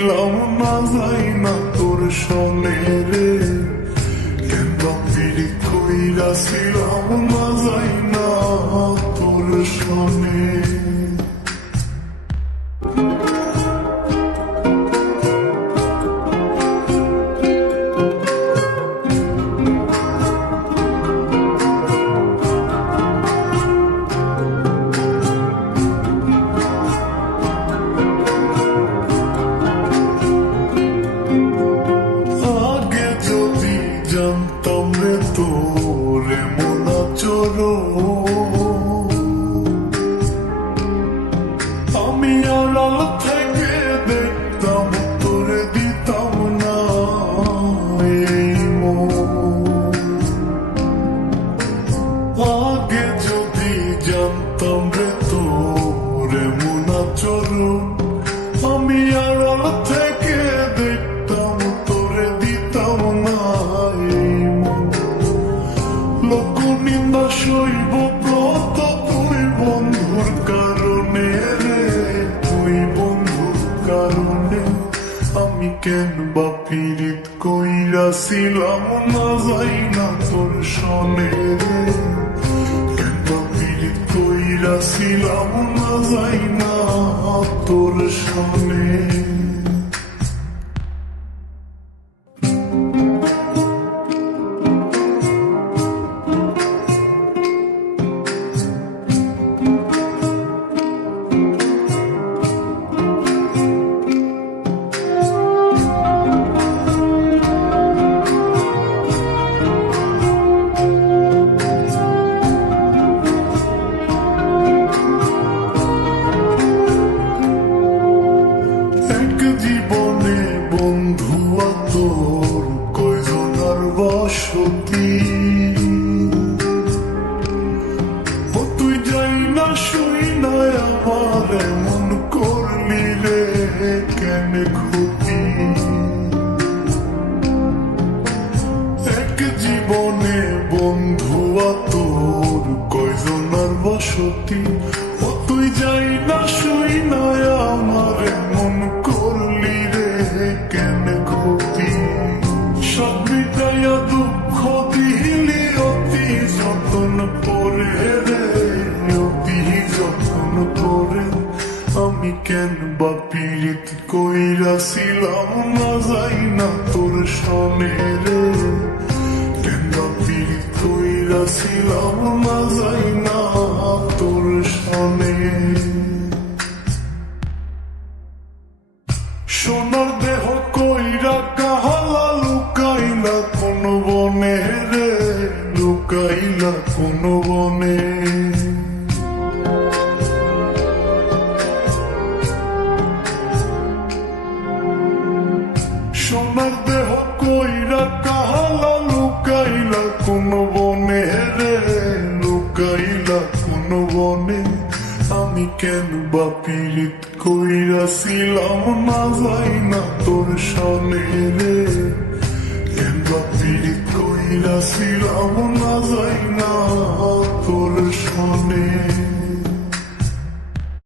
ছিলাম না যাই না তোর সনে রে, কেন পিরিত কইরা ছিলাম না যাই না তোর সনে। জানতাম রে তোর এমন আচরণ, আমি আড়াল থেকে দেখতাম তোরে দিতাম না এই মন। আগে যদি জানতাম রে তোর এমন আচরণ, আমি আড়াল থেকে দেখতাম তোরে দিতাম না। লোক নিন্দা সইব ব্রত তুই বন্ধুর কারণে রে, তুই বন্ধুর কারণে। আমি কেন বা পীড়িত কইরাছিলাম না যাই না তোর সনে রে, কেন বা পীড়িত কইরাছিলাম না যাই না তোর সনে। জীবনে বন্ধু তোর কয়জনার বসতি, ও তুই যাই না শুই না আমার এমন করলি রে কেন ক্ষতি। এক জীবনে বন্ধু তোর কয়জনার বসতি, ও তুই যাই না শুই না আমার এমন করলি রে কেন ক্ষতি। সব মিটাইয়া দুঃখ দিলি অতি যতন করে রে, অতি যতন করে। আমি কেন বা পীড়িত কইরাছিলাম না যাই না তোর সনে রে, কেন বা পীড়িত কইরাছিলাম না যাই না তোর সনে। সোনার দেহ কইরা কাহালা লুকাইলা কোন বনে রে, লুকাইলা কোন বনে। সোনার দেহ কইরা কাহালা লুকাইলা কোন বনে রে, লুকাইলা কোন বনে। আমি কেন বা পীড়িত কইরাছিলাম না যাই না তোর সনে রে, কেন বা পীড়িত কইরাছিলাম না যাই না তোর সনে।